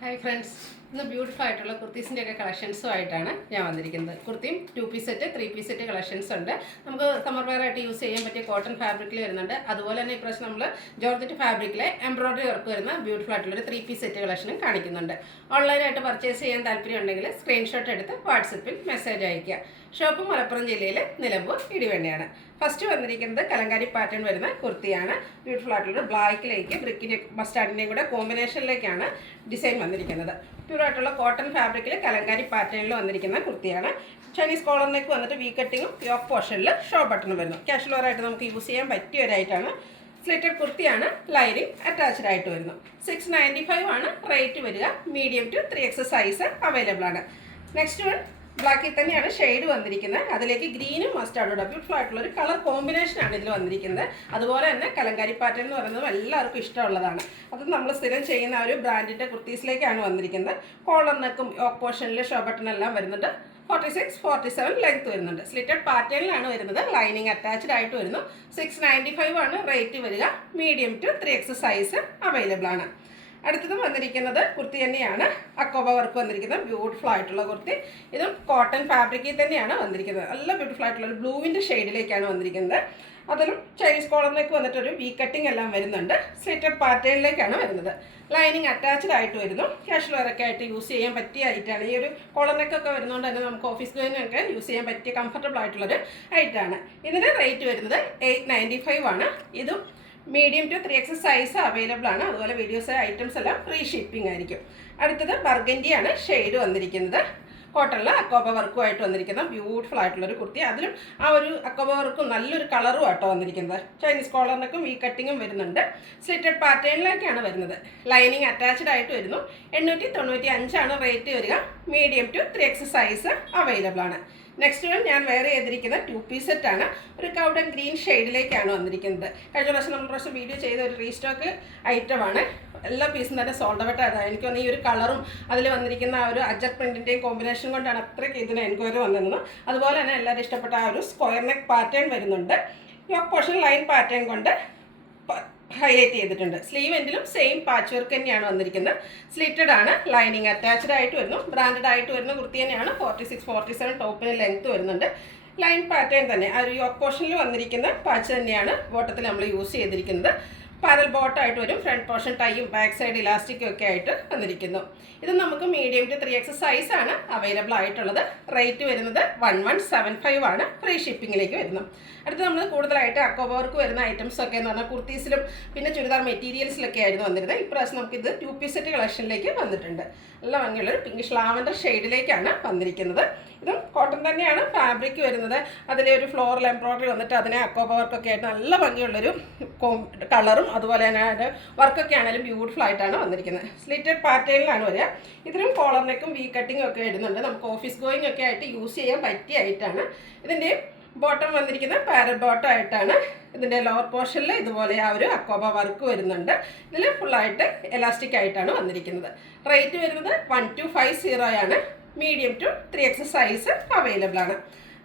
Hi friends, ഇന്ന് beautiful ആയിട്ടുള്ള കുർത്തീസിൻ്റെ ഒക്കെ കളക്ഷൻസുമായിട്ടാണ് ഞാൻ വന്നിരിക്കുന്നത്. കുർത്തിയും 2 piece set 3 piece set collections ഉണ്ട്. നമുക്ക് സമ്മർ വെയർ ആയിട്ട് യൂസ് ചെയ്യാൻ പറ്റിയ കോട്ടൺ ഫാബ്രിക്കിൽ വരുന്നുണ്ട്. അതുപോലെ തന്നെ ഇപ്രാവശ്യം നമ്മൾ ജോർജറ്റ് ഫാബ്രിക്കിലെ എംബ്രോയ്ഡറി വർക്ക് വരുന്ന ബ്യൂട്ടിഫുൾ ആയിട്ടുള്ളൊരു 3 പീസ് സെറ്റ് കളക്ഷനും കാണിക്കുന്നുണ്ട്. ഓൺലൈനായിട്ട് പർച്ചേസ് ചെയ്യാൻ താല്പര്യം ഉണ്ടെങ്കിൽ സ്ക്രീൻഷോട്ട് എടുത്ത് വാട്സപ്പിൽ മെസ്സേജ് അയയ്ക്കുക. ഷോപ്പ് മലപ്പുറം ജില്ലയിലെ നിലമ്പൂർ ഇടിവണ്ണയാണ്. ഫസ്റ്റ് വന്നിരിക്കുന്നത് കലങ്കാരി പാറ്റേൺ വരുന്ന കുർത്തിയാണ്. ബ്യൂട്ടിഫുൾ ആയിട്ടുള്ള ബ്ലാക്കിലേക്ക് ബ്രിക്കിൻ്റെ മസ്റ്റാർഡിൻ്റെയും കൂടെ കോമ്പിനേഷനിലേക്കാണ് ഡിസൈൻ വന്നിരിക്കുന്നത്. പ്യൂർ ആയിട്ടുള്ള കോട്ടൺ ഫാബ്രിക്കിൽ കലങ്കാരി പാറ്റേണിൽ വന്നിരിക്കുന്ന കുർത്തിയാണ്. ചൈനീസ് കോളറിലേക്ക് വന്നിട്ട് വി കട്ടിങ്ങും യോക്ക് പോർഷനിൽ ഷോ ബട്ടണും വരുന്നു. കാഷ്വൽ വെയറായിട്ട് നമുക്ക് യൂസ് ചെയ്യാൻ പറ്റിയ ഒരായിട്ടാണ്. സ്ലിറ്റഡ് കുർത്തിയാണ്. ലൈനിങ് അറ്റാച്ച്ഡ് ആയിട്ട് വരുന്നു. 695 ആണ് റേറ്റ് വരിക. Medium to 3X size available ആണ്. നെക്സ്റ്റ് വൺ ബ്ലാക്കിൽ തന്നെയാണ് ഷെയ്ഡ് വന്നിരിക്കുന്നത്. അതിലേക്ക് ഗ്രീനും മസ്റ്റാർഡും ബ്യൂട്ടിഫുൾ ആയിട്ടുള്ള ഒരു കളർ കോമ്പിനേഷനാണ് ഇതിൽ വന്നിരിക്കുന്നത്. അതുപോലെ തന്നെ കലങ്കാരി പാറ്റേൺ എന്ന് പറയുന്നത് എല്ലാവർക്കും ഇഷ്ടമുള്ളതാണ്. അത് നമ്മൾ സ്ഥിരം ചെയ്യുന്ന ഒരു ബ്രാൻഡിൻ്റെ കുർത്തീസിലേക്കാണ് വന്നിരിക്കുന്നത്. കോളർ നെക്കും യോക്ക് പോർഷനിൽ ഷോ ബട്ടൺ എല്ലാം വരുന്നുണ്ട്. 46, 47 ലെങ്ത് വരുന്നുണ്ട്. സ്ലിറ്റഡ് പാറ്റേണിലാണ് വരുന്നത്. ലൈനിങ് അറ്റാച്ച്ഡ് ആയിട്ട് വരുന്നു. 695 ആണ് റേറ്റ് വരിക. Medium to 3X size available ആണ്. അടുത്തത് വന്നിരിക്കുന്നത് കുർത്തി തന്നെയാണ്. അക്കോബ വർക്ക് വന്നിരിക്കുന്നത് ബ്യൂട്ടിഫുൾ ആയിട്ടുള്ള കുർത്തി. ഇതും കോട്ടൺ ഫാബ്രിക്കിൽ തന്നെയാണ് വന്നിരിക്കുന്നത്. നല്ല ബ്യൂട്ടിഫുൾ ആയിട്ടുള്ള ഒരു ബ്ലൂവിൻ്റെ ഷെയ്ഡിലേക്കാണ് വന്നിരിക്കുന്നത്. അതിലും ചൈനീസ് കോളറിലേക്ക് വന്നിട്ടൊരു വി കട്ടിങ് എല്ലാം വരുന്നുണ്ട്. സ്ലിറ്റഡ് പാറ്റേണിലേക്കാണ് വരുന്നത്. ലൈനിങ് അറ്റാച്ച്ഡ് ആയിട്ട് വരുന്നു. കാഷ്വൽ വെയറൊക്കെ ആയിട്ട് യൂസ് ചെയ്യാൻ പറ്റിയ ഐറ്റാണ്. ഈ ഒരു കോളറിനൊക്കെ വരുന്നതുകൊണ്ട് തന്നെ നമുക്ക് ഓഫീസ് ഗോയിനൊക്കെ യൂസ് ചെയ്യാൻ പറ്റിയ കംഫർട്ടബിൾ ആയിട്ടുള്ളൊരു ഐറ്റാണ്. ഇതിൻ്റെ റേറ്റ് വരുന്നത് 895 ആണ്. ഇതും medium to 3X size available ആണ്. അതുപോലെ വീഡിയോസ് ഐറ്റംസ് എല്ലാം ഫ്രീ ഷിപ്പിംഗ് ആയിരിക്കും. അടുത്തത് ബർഗൻഡിയാണ് ഷെയ്ഡ് വന്നിരിക്കുന്നത്. കോട്ടണിൽ അക്കോബ വർക്കുമായിട്ട് വന്നിരിക്കുന്ന ബ്യൂട്ടിഫുൾ ആയിട്ടുള്ളൊരു കുർത്തി. അതിലും ആ ഒരു അക്കോബ വർക്കും നല്ലൊരു കളറും ആട്ടോ വന്നിരിക്കുന്നത്. ചൈനീസ് കോളറിനൊക്കെ വി കട്ടിങ്ങും വരുന്നുണ്ട്. സ്ലിറ്റഡ് പാറ്റേണിലേക്കാണ് വരുന്നത്. ലൈനിങ് അറ്റാച്ച്ഡ് ആയിട്ട് വരുന്നു. 895 ആണ് റേറ്റ് വരിക. Medium to 3X size available ആണ്. നെക്സ്റ്റ് വൺ ഞാൻ വെയർ ചെയ്തിരിക്കുന്ന 2 പീസ് സെറ്റാണ്. ഒരു കൗഡൻ ഗ്രീൻ ഷെയ്ഡിലേക്കാണ് വന്നിരിക്കുന്നത്. കഴിഞ്ഞ പ്രാവശ്യം നമ്മൾ പ്രാവശ്യം വീഡിയോ ചെയ്ത ഒരു റീസ്റ്റോക്ക് ഐറ്റമാണ്. എല്ലാ പീസും തന്നെ സോൾഡ് ഔട്ട് ആയതാണ്. എനിക്ക് തോന്നുന്നു ഈ ഒരു കളറും അതിൽ വന്നിരിക്കുന്ന ആ ഒരു അജർ പ്രിൻറ്റിൻ്റെയും കോമ്പിനേഷൻ കൊണ്ടാണ് അത്രയ്ക്ക് ഇതിന് എൻക്വയറി വന്നിരുന്നത്. അതുപോലെ തന്നെ എല്ലാവരും ഇഷ്ടപ്പെട്ട ആ ഒരു സ്ക്വയർ നെക്ക് പാറ്റേൺ വരുന്നുണ്ട്. യോക്ക് പോർഷൻ ലൈൻ പാറ്റേൺ കൊണ്ട് ഹൈലൈറ്റ് ചെയ്തിട്ടുണ്ട്. സ്ലീവ് എൻഡിലും സെയിം പാച്ച് വർക്ക് തന്നെയാണ് വന്നിരിക്കുന്നത്. സ്ലിറ്റഡ് ആണ്. ലൈനിങ് അറ്റാച്ച്ഡ് ആയിട്ട് വരുന്നു. ബ്രാൻഡഡ് ആയിട്ട് വരുന്ന കുർത്തി തന്നെയാണ്. 46, 47 ടോപ്പിന് ലെങ്ത് വരുന്നുണ്ട്. ലൈൻ പാറ്റേൺ തന്നെ ആ ഒരു യോക്ക് പോർഷനിൽ വന്നിരിക്കുന്ന പാച്ച് തന്നെയാണ് ബോട്ടത്തിൽ നമ്മൾ യൂസ് ചെയ്തിരിക്കുന്നത്. പാരൽ ബോട്ടായിട്ട് വരും. ഫ്രണ്ട് പോർഷൻ ടൈയും ബാക്ക് സൈഡ് ഇലാസ്റ്റിക്കും ഒക്കെ ആയിട്ട് വന്നിരിക്കുന്നു. ഇത് നമുക്ക് മീഡിയം ടു 3X സൈസാണ് അവൈലബിൾ ആയിട്ടുള്ളത്. റേറ്റ് വരുന്നത് 1175 ആണ്. ഫ്രീ ഷിപ്പിങ്ങിലേക്ക് വരുന്നു. അടുത്ത് നമ്മൾ കൂടുതലായിട്ട് അക്കോബ വർക്ക് വരുന്ന ഐറ്റംസ് ഒക്കെ എന്ന് പറഞ്ഞാൽ കുർത്തീസിലും പിന്നെ ചുരിദാർ മെറ്റീരിയൽസിലൊക്കെ ആയിരുന്നു വന്നിരുന്നത്. ഇപ്രാവശ്യം നമുക്കിത് 2 പീസ് സെറ്റ് കളക്ഷനിലേക്ക് വന്നിട്ടുണ്ട്. നല്ല ഭംഗിയുള്ളൊരു പിങ്കിഷ് ലാവൻഡർ ഷെയ്ഡിലേക്കാണ് വന്നിരിക്കുന്നത്. ഇതും കോട്ടൺ തന്നെയാണ് ഫാബ്രിക് വരുന്നത്. അതിലെ ഒരു ഫ്ലോറൽ എംബ്രോയ്ഡറി വന്നിട്ട് അതിനെ അക്കോബ വർക്കൊക്കെ ആയിട്ട് നല്ല ഭംഗിയുള്ളൊരു കളറും അതുപോലെ തന്നെ അതിൻ്റെ വർക്കൊക്കെ ആണെങ്കിലും ബ്യൂട്ടിഫുൾ ആയിട്ടാണ് വന്നിരിക്കുന്നത്. സ്ലിറ്റഡ് പാറ്റേണിലാണ് വരിക. ഇതിലും കോളർ നെക്കും വി കട്ടിങ്ങും ഒക്കെ ഇടുന്നുണ്ട്. നമുക്ക് ഓഫീസ് ഗോയിങ് ഒക്കെ ആയിട്ട് യൂസ് ചെയ്യാൻ പറ്റിയ ആയിട്ടാണ്. ഇതിൻ്റെ ബോട്ടം വന്നിരിക്കുന്ന പാരൽ ബോട്ടം ആയിട്ടാണ്. ഇതിൻ്റെ ലോവർ പോർഷനിൽ ഇതുപോലെ ആ ഒരു അക്കോബ വർക്ക് വരുന്നുണ്ട്. ഇതിൽ ഫുള്ളായിട്ട് എലാസ്റ്റിക് ആയിട്ടാണ് വന്നിരിക്കുന്നത്. റേറ്റ് വരുന്നത് 1250 ആണ്. Medium to 3X size available ആണ്.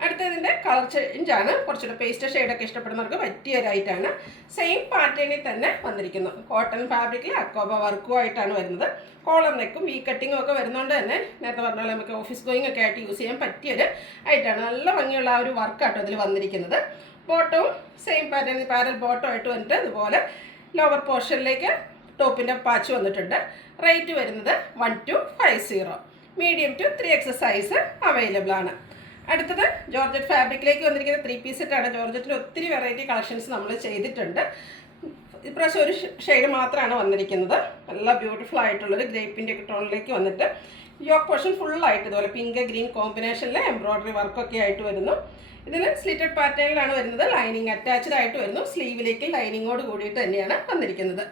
അടുത്തതിൻ്റെ കളർ ചേഞ്ചാണ്. കുറച്ചുകൂടെ പേസ്റ്റ് ഷെയ്ഡൊക്കെ ഇഷ്ടപ്പെടുന്നവർക്ക് പറ്റിയ ഒരായിട്ടാണ്. സെയിം പാറ്റേണിൽ തന്നെ വന്നിരിക്കുന്നു. കോട്ടൺ ഫാബ്രിക്കിൽ അക്കോബ വർക്കുമായിട്ടാണ് വരുന്നത്. കോളർ നെക്കും വി കട്ടിങ്ങും ഒക്കെ വരുന്നതുകൊണ്ട് തന്നെ നേരത്തെ പറഞ്ഞ പോലെ നമുക്ക് ഓഫീസ് ഗോയിങ് ഒക്കെ ആയിട്ട് യൂസ് ചെയ്യാൻ പറ്റിയൊരു ആയിട്ടാണ്. നല്ല ഭംഗിയുള്ള ആ ഒരു വർക്കാട്ടോ ഇതിൽ വന്നിരിക്കുന്നത്. ബോട്ടവും സെയിം പാറ്റേണിൽ പാരൽ ബോട്ടം ആയിട്ട് വന്നിട്ട് അതുപോലെ ലോവർ പോർഷനിലേക്ക് ടോപ്പിൻ്റെ പാച്ച് വന്നിട്ടുണ്ട്. റേറ്റ് വരുന്നത് 1250. Medium to 3X size available ആണ്. അടുത്തത് ജോർജറ്റ് ഫാബ്രിക്കിലേക്ക് വന്നിരിക്കുന്ന 3 പീസ് സെറ്റാണ്. ജോർജറ്റിൻ്റെ ഒത്തിരി വെറൈറ്റി കളക്ഷൻസ് നമ്മൾ ചെയ്തിട്ടുണ്ട്. ഇപ്രാവശ്യം ഒരു ഷെയ്ഡ് മാത്രമാണ് വന്നിരിക്കുന്നത്. നല്ല ബ്യൂട്ടിഫുൾ ആയിട്ടുള്ളൊരു ഗ്രേപ്പിൻ്റെ ടോണിലേക്ക് വന്നിട്ട് യോക്ക് പോർഷൻ ഫുള്ളായിട്ട് ഇതുപോലെ പിങ്ക് ഗ്രീൻ കോമ്പിനേഷനിൽ എംബ്രോയ്ഡറി വർക്കൊക്കെ ആയിട്ട് വരുന്നു. ഇതിൽ സ്ലിറ്റഡ് പാറ്റേണിലാണ് വരുന്നത്. ലൈനിങ് അറ്റാച്ച്ഡ് ആയിട്ട് വരുന്നു. സ്ലീവിലേക്ക് ലൈനിങ്ങോട് കൂടിയിട്ട് തന്നെയാണ് വന്നിരിക്കുന്നത്.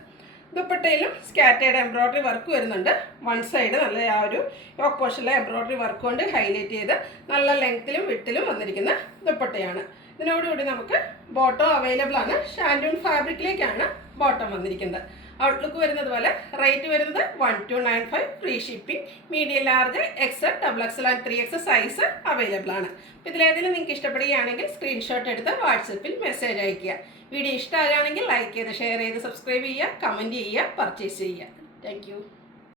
ദുപ്പട്ടയിലും സ്കാറ്റേഡ് എംബ്രോയ്ഡറി വർക്ക് വരുന്നുണ്ട്. വൺ സൈഡ് നല്ല ആ ഒരു യോക്ക് പോർഷനിലെ എംബ്രോയ്ഡറി വർക്ക് കൊണ്ട് ഹൈലൈറ്റ് ചെയ്ത് നല്ല ലെങ്ത്തിലും വിട്ടിലും വന്നിരിക്കുന്ന ദുപ്പട്ടയാണ്. ഇതിനോടുകൂടി നമുക്ക് ബോട്ടം അവൈലബിൾ ആണ്. ഷാൻഡൂൺ ഫാബ്രിക്കിലേക്കാണ് ബോട്ടം വന്നിരിക്കുന്നത്. ഔട്ട്ലുക്ക് വരുന്നത് പോലെ റേറ്റ് വരുന്നത് 1295 free shipping. Medium large XL, XXL and 3X size available ആണ്. ഇതിലേതെങ്കിലും നിങ്ങൾക്ക് ഇഷ്ടപ്പെടുകയാണെങ്കിൽ സ്ക്രീൻഷോട്ട് എടുത്ത് വാട്സപ്പിൽ മെസ്സേജ് അയയ്ക്കുക. വീഡിയോ ഇഷ്ടമാകുകയാണെങ്കിൽ ലൈക്ക് ചെയ്ത് ഷെയർ ചെയ്ത് സബ്സ്ക്രൈബ് ചെയ്യുക, കമൻറ്റ് ചെയ്യുക, പർച്ചേസ് ചെയ്യുക. താങ്ക്